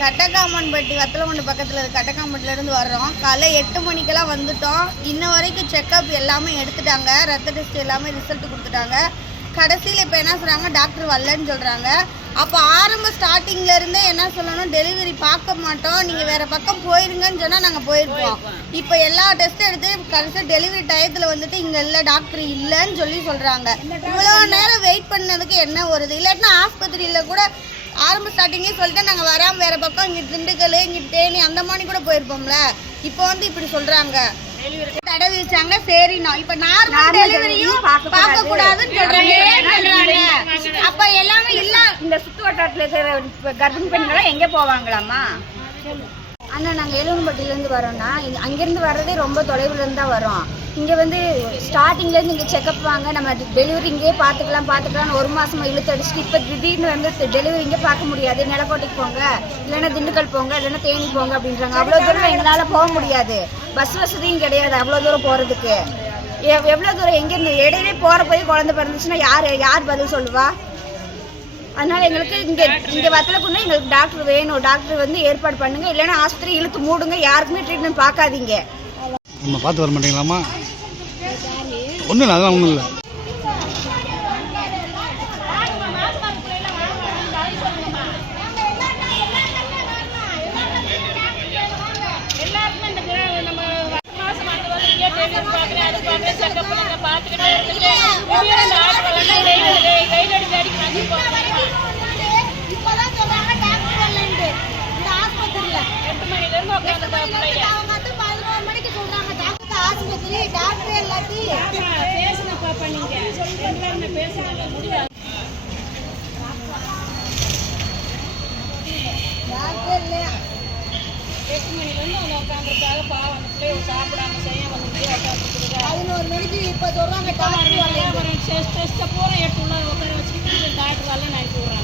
கட்டக்காமன்பட்டி வத்தலமண்டு பக்கத்தில் இருக்க கட்டக்காம்பட்டிலேருந்து வர்றோம். காலைல 8 மணிக்கெல்லாம் வந்துட்டோம். இன்ன வரைக்கும் செக்கப் எல்லாமே எடுத்துட்டாங்க. ரத்த டெஸ்ட் எல்லாமே ரிசல்ட் கொடுத்துட்டாங்க. கடைசியில் இப்போ என்ன சொல்கிறாங்க, டாக்டர் வரலன்னு சொல்கிறாங்க. அப்போ ஆரம்ப ஸ்டார்டிங்லேருந்தே என்ன சொல்லணும், டெலிவரி பார்க்க மாட்டோம், நீங்கள் வேறு பக்கம் போயிருங்கன்னு சொன்னால் நாங்கள் போயிருப்போம். இப்போ எல்லா டெஸ்ட்டும் எடுத்து கடைசியாக டெலிவரி டயத்தில் வந்துட்டு இங்கே இல்லை, டாக்டர் இல்லைன்னு சொல்கிறாங்க. இவ்வளோ நேரம் வெயிட் பண்ணதுக்கு என்ன வருது? இல்லாட்டினா ஆஸ்பத்திரியில் கூட ஆரம்ப ஸ்டார்டிங்கே சொல்லிட்டு நாங்கள் வராமல் வேறு பக்கம் இங்கே திண்டுக்கல், இங்கே தேனி அந்த மாதிரி கூட போயிருப்போம்ல. இப்போ வந்து இப்படி சொல்கிறாங்க. தடவி வச்சாங்க, சரிண்ணா. இப்ப நார்மல் டெலிவரியும் பார்க்க கூடாதுன்னு சொல்றாங்க. அப்ப எல்லாமே இல்ல. இந்த சுத்து வட்டாரத்துல இருக்கிற கர்ப்பிணி பெண்கள் எங்க போவாங்களாமா? அண்ணா, நாங்கள் எழுவன்பட்டியிலேருந்து வரோம்னா, அங்கேருந்து வர்றதே ரொம்ப தொலைவுலேருந்து தான் வரோம். இங்கே வந்து ஸ்டார்டிங்லேருந்து இங்கே செக்கப் வாங்க, நம்ம டெலிவரி இங்கேயே பார்த்துக்கலாம் 1 மாதமாக இழுத்து அடிச்சுட்டு இப்போ திடீர்னு வந்து டெலிவரி இங்கே பார்க்க முடியாது, நிலக்கோட்டைக்கு போங்க, இல்லைன்னா திண்டுக்கல் போங்க, இல்லைன்னா தேனி போங்க அப்படின்றாங்க. அவ்வளோ தூரம் எங்களால் போக முடியாது. பஸ் வசதியும் கிடையாது அவ்வளோ தூரம் போகிறதுக்கு. எவ்வளோ தூரம் எங்கேருந்து இடையிலே போகிற போய் குழந்தை பிறந்துச்சுன்னா யார் பதில் சொல்லுவா? அதனால எங்களுக்கு இங்கே வத்தலக்குன்னா எங்களுக்கு டாக்டர் வேணும். டாக்டர் வந்து ஏற்பாடு பண்ணுங்க, இல்லைன்னா ஆஸ்பத்திரி இழுத்து மூடுங்க, யாருக்குமே ட்ரீட்மெண்ட் பார்க்காதீங்க. நம்ம பார்த்து வர மாட்டீங்களாம்மா? ஒன்றும் இல்லை, அதெல்லாம் ஒன்றும் இல்லை. ஆஸ்பத்திரி டாக்டர் எல்லாத்தையும் பேசுனப்பா பண்ணீங்க எல்லாருமே பேசுனாங்க முடியாது. டாக்டர் இல்லையா? 8 மணிலேருந்து அவங்க உட்காந்துருக்காங்க. பாவம் அந்த பிள்ளைய சாப்பிடாம செய்ய வந்து உட்காந்துருக்குது. 11 மணிக்கு இப்போ சொல்கிறாங்க டாக்டர் டெஸ்ட்டை பூரா 8 உள்ள உட்கார வச்சுக்கிட்டு டாக்டர் வரல நினைச்சு விட்றாங்க.